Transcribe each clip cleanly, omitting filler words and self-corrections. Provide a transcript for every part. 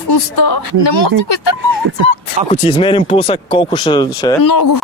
в уста. Не мога да го изтърпя. Ако ти измерим пулса, колко ще е? Много.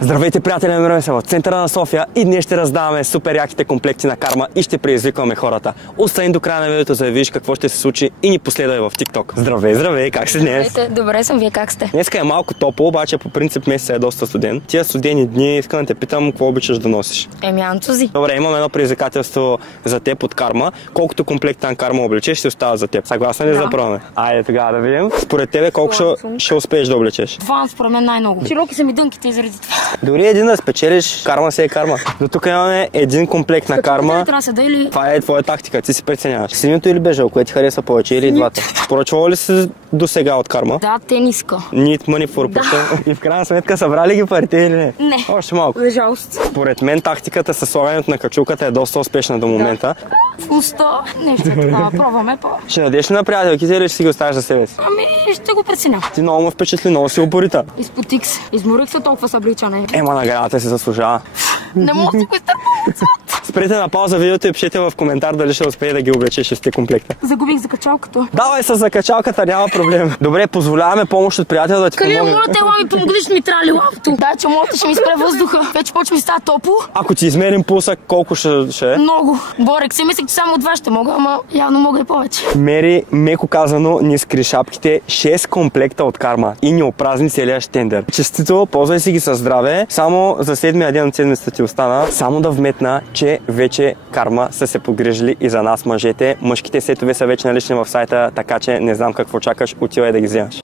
Здравейте, приятели, намираме се в центъра на София и днес ще раздаваме супер яките комплекти на Карма и ще предизвикваме хората. Остани до края на видеото, за да видиш какво ще се случи и ни последвай в TikTok. Здравей, как си днес? Здравейте, добре съм, вие как сте? Днеска е малко топло, обаче по принцип месецът е доста студен. Тия студени дни искам да те питам какво обичаш да носиш. Анцузи. Добре, имам едно предизвикателство за теб от Карма. Колкото комплекта на Карма облечеш, ще остава за теб. Съгласен ли да пробваме? Айде тогава да видим. Според тебе колко ще успееш да облечеш? Това според мен най-много. Широки са ми дънките заради това. Дори един да спечелиш, Карма си е Карма. До тук имаме един комплект на Карма. Това е твоя тактика, ти си преценяваш. Синьото или бежал, кое ти харесва повече или двата? Поръчвала ли си до сега от Карма? Да, тениска. Need money for push. И в крайна сметка събрали ги парите или не? Не. Още малко. За жалост. Според мен тактиката със слагането на качулката е доста успешна до момента. В уста. Нещо такова. Пробваме по. Ще надеш ли на приятелките или ще си ги оставиш за себе си? Ами, ще го преценя. Ти много ме впечатли, много си упорита. Изпотих се. Изморих се толкова събличане. Ема наградата си заслужава. Не мога да го изтърпя. Спрете на пауза видеото и пишете в коментар дали ще успее да ги облечеш 6 комплекта. Загубих за качалката. Давай с закачалката, няма проблем. Добре, позволяваме помощ от приятел да ти помогне. Къде моля те, ми помогнеш ми трябва ли лапто? Да, че моята ще ми спре въздуха. Вече почва ми става топло. Ако ти измерим пулса, колко ще е? Много. Борек си мислех, че само от два ще мога, ама явно мога и повече. Мери, меко казано, ни скри шапките 6 комплекта от Карма и ни опразни целия щендър. Честито, ползвай си ги със здраве. Само за седмия ден от седмицата ти остана. Само да вметна, че вече Карма са се погрижили и за нас мъжете. Мъжките сетове са вече налични в сайта, така че не знам какво чакаш, отивай да ги вземаш.